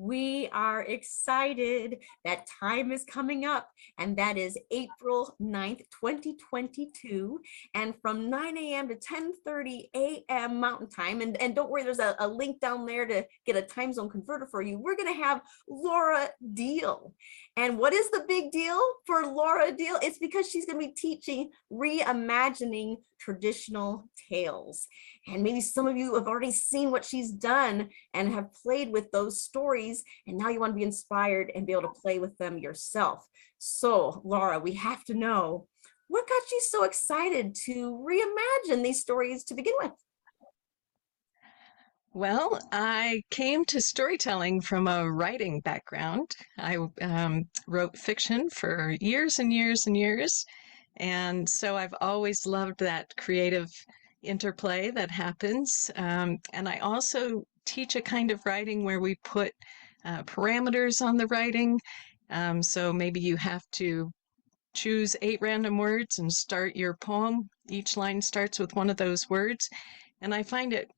We are excited that time is coming up, and that is April 9th, 2022. And from 9 a.m. to 10:30 a.m. Mountain Time, and don't worry, there's a link down there to get a time zone converter for you. We're going to have Laura Deal. And what is the big deal for Laura Deal? It's because she's going to be teaching reimagining traditional tales. And maybe some of you have already seen what she's done and have played with those stories, and now you want to be inspired and be able to play with them yourself. So, Laura, we have to know, what got you so excited to reimagine these stories to begin with? Well, I came to storytelling from a writing background. I wrote fiction for years and years and years. And so I've always loved that creative interplay that happens. And I also teach a kind of writing where we put parameters on the writing. So maybe you have to choose 8 random words and start your poem. Each line starts with one of those words. And I find it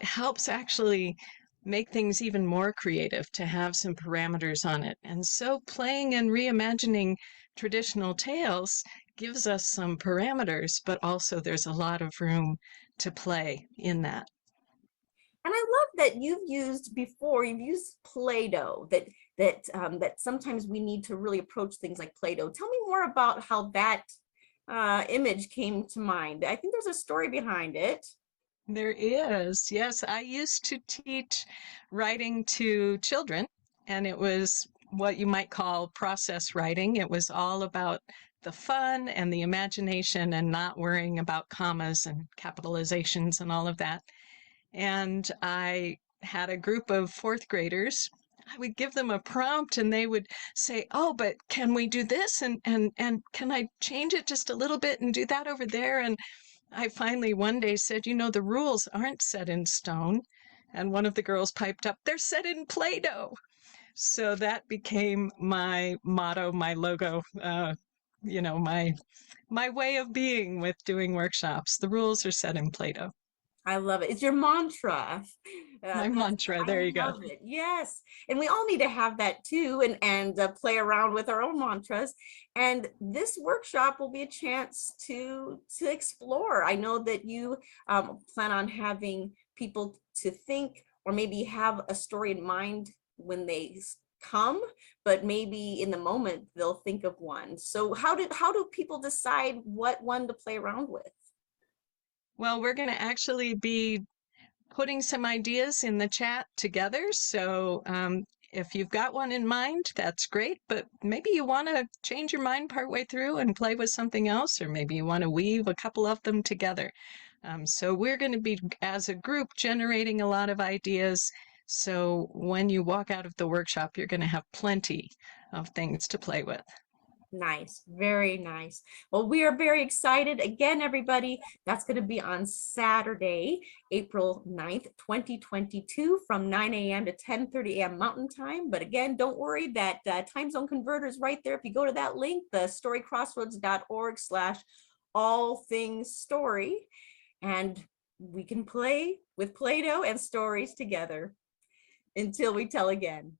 helps actually make things even more creative to have some parameters on it. And so playing and reimagining traditional tales gives us some parameters, but also there's a lot of room to play in that. And I love that you've used Play-Doh, that sometimes we need to really approach things like Play-Doh. Tell me more about how that image came to mind. I think there's a story behind it. There is. Yes, I used to teach writing to children, and it was what you might call process writing. It was all about the fun and the imagination and not worrying about commas and capitalizations and all of that. And I had a group of 4th graders. I would give them a prompt and they would say, "Oh, but can we do this? And can I change it just a little bit and do that over there?" And I finally one day said, "The rules aren't set in stone." And one of the girls piped up, "They're set in Play-Doh." So that became my motto, my logo, my way of being with doing workshops. The rules are set in Play-Doh. I love it. It's your mantra. My mantra. I There you go. love it. Yes, and we all need to have that too, and play around with our own mantras. And this workshop will be a chance to explore. I know that you plan on having people to think, or maybe have a story in mind when they come, but maybe in the moment they'll think of one. So how do people decide what one to play around with? Well, we're going to actually be putting some ideas in the chat together. So if you've got one in mind, that's great. But maybe you want to change your mind partway through and play with something else, or maybe you want to weave a couple of them together. So we're going to be, as a group, generating a lot of ideas. So when you walk out of the workshop, you're going to have plenty of things to play with. Nice, very nice. Well, we are very excited. Again, everybody, that's going to be on Saturday, April 9th, 2022 from 9 a.m. to 10:30 a.m. Mountain Time. But again, don't worry, that time zone converter is right there. If you go to that link, the storycrossroads.org/all-things-story, and we can play with Play-Doh and stories together until we tell again.